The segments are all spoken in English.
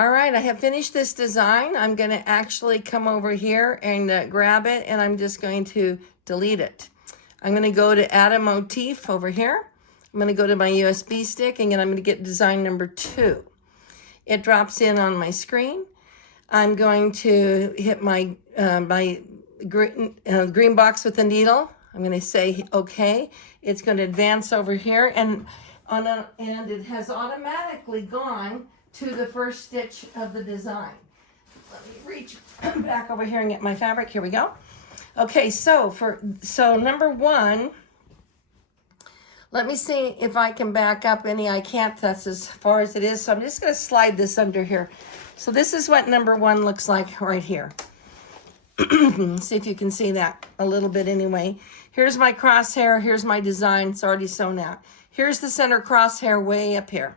All right, I have finished this design. I'm going to actually come over here and grab it, and I'm just going to delete it. I'm going to go to add a motif over here. I'm going to go to my USB stick, and I'm going to get design number 2. It drops in on my screen. I'm going to hit my green box with the needle. I'm going to say OK. It's going to advance over here, and it has automatically gone to the first stitch of the design. Let me reach back over here and get my fabric. Here we go. Okay, so number 1, let me see if I can back up any. I can't, that's as far as it is. So I'm just going to slide this under here. So this is what number 1 looks like right here. See if you can see that a little bit anyway. Here's my crosshair. Here's my design. It's already sewn out. Here's the center crosshair way up here.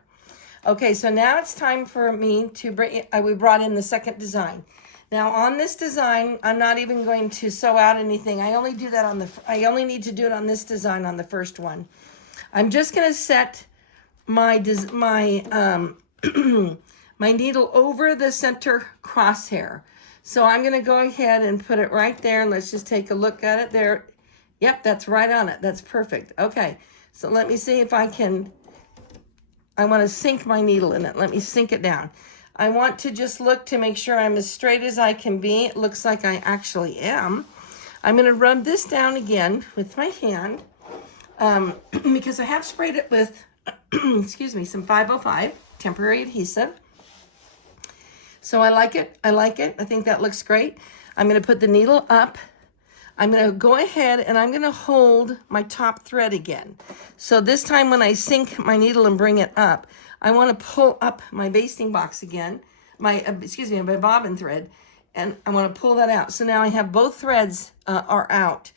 Okay, so now it's time for me to bring, we brought in the second design. Now on this design, I'm not even going to sew out anything. I only do that I only need to do it on this design on the first one. I'm just gonna set my my needle over the center crosshair. So I'm gonna go ahead and put it right there, and let's just take a look at it there. Yep, that's right on it, that's perfect. Okay, so let me see if I want to sink my needle in it. Let me sink it down. I want to just look to make sure I'm as straight as I can be. It looks like I actually am. I'm going to rub this down again with my hand because I have sprayed it with, excuse me, some 505 temporary adhesive. So I like it. I like it. I think that looks great. I'm going to put the needle up. I'm going to go ahead and I'm going to hold my top thread again. So this time when I sink my needle and bring it up, I want to pull up my basting box again, my bobbin thread, and I want to pull that out. So now I have both threads are out.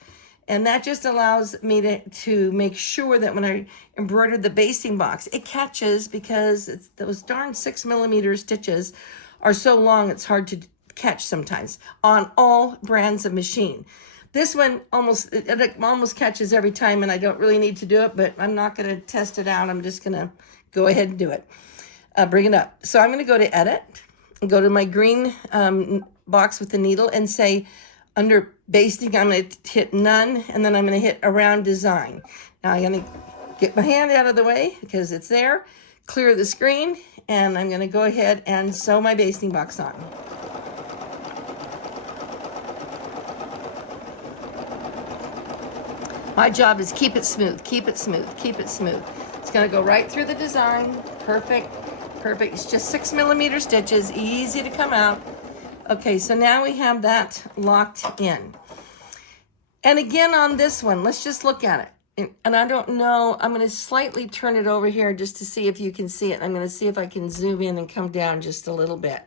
And that just allows me to make sure that when I embroider the basting box, it catches, because those darn 6mm stitches are so long it's hard to catch sometimes on all brands of machine. This one it almost catches every time, and I don't really need to do it, but I'm not going to test it out. I'm just going to go ahead and do it. Bring it up. So I'm going to go to edit and go to my green box with the needle and say under basting, I'm going to hit none, and then I'm going to hit around design. Now I'm going to get my hand out of the way because it's there, clear the screen, and I'm going to go ahead and sew my basting box on. My job is keep it smooth, keep it smooth, keep it smooth. It's gonna go right through the design. Perfect, perfect. It's just 6mm stitches, easy to come out. Okay, so now we have that locked in. And again on this one, let's just look at it. And I don't know, I'm gonna slightly turn it over here just to see if you can see it. I'm gonna see if I can zoom in and come down just a little bit.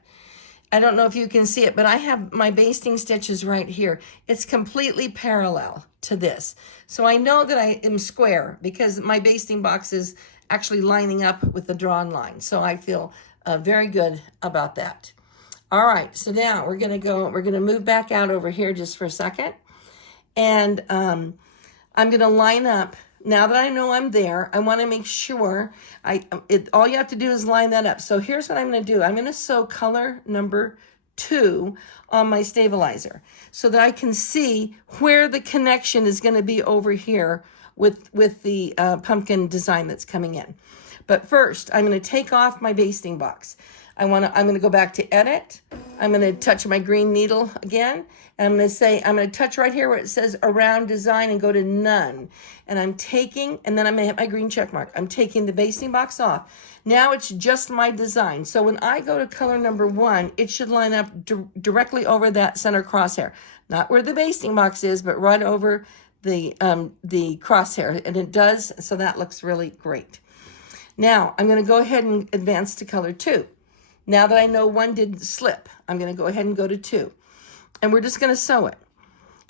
I don't know if you can see it, but I have my basting stitches right here. It's completely parallel to this. So I know that I am square because my basting box is actually lining up with the drawn line. So I feel very good about that. All right, so now we're gonna move back out over here just for a second. And I'm gonna line up. Now that I know I'm there, I want to make sure all you have to do is line that up. So here's what I'm going to do. I'm going to sew color number 2 on my stabilizer so that I can see where the connection is going to be over here with the pumpkin design that's coming in. But first, I'm going to take off my basting box. I'm going to go back to edit. I'm going to touch my green needle again. And I'm going to touch right here where it says around design and go to none. And I'm taking, and then I'm going to hit my green check mark. I'm taking the basting box off. Now it's just my design. So when I go to color number 1, it should line up directly over that center crosshair. Not where the basting box is, but right over the crosshair. And it does, so that looks really great. Now I'm going to go ahead and advance to color 2. Now that I know 1 didn't slip, I'm going to go ahead and go to 2. And we're just going to sew it.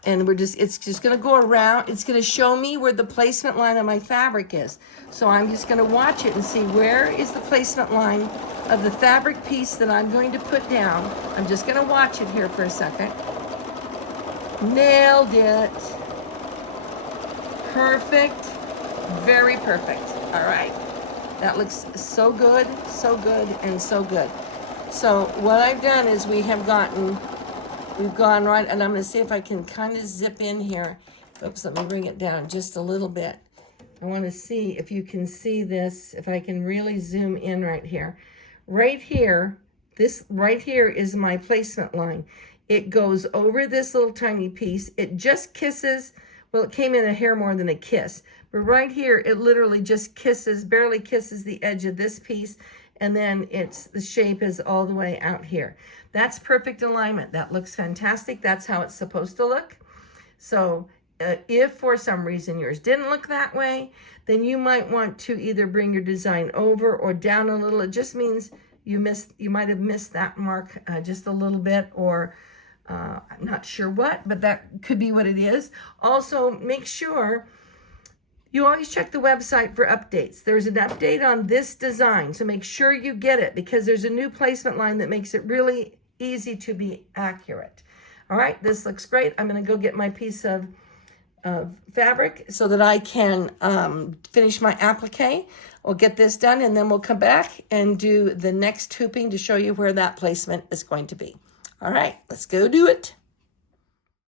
And it's just going to go around. It's going to show me where the placement line of my fabric is. So I'm just going to watch it and see where is the placement line of the fabric piece that I'm going to put down. I'm just going to watch it here for a second. Nailed it. Perfect. Very perfect. All right. That looks so good, and so good. So what I've done is we've gone right, and I'm going to see if I can kind of zip in here. Oops, let me bring it down just a little bit. I want to see if you can see this, if I can really zoom in right here. Right here, this right here is my placement line. It goes over this little tiny piece. It just kisses, well, it came in a hair more than a kiss. But right here, it literally just kisses, barely kisses the edge of this piece. And then the shape is all the way out here. That's perfect alignment. That looks fantastic. That's how it's supposed to look. So if for some reason yours didn't look that way, then you might want to either bring your design over or down a little. It just means you might have missed that mark just a little bit, or I'm not sure what, but that could be what it is. Also, make sure you always check the website for updates. There's an update on this design, so make sure you get it, because there's a new placement line that makes it really easy to be accurate. All right, this looks great. I'm going to go get my piece of fabric so that I can finish my applique. We'll get this done, and then we'll come back and do the next hooping to show you where that placement is going to be. All right, let's go do it.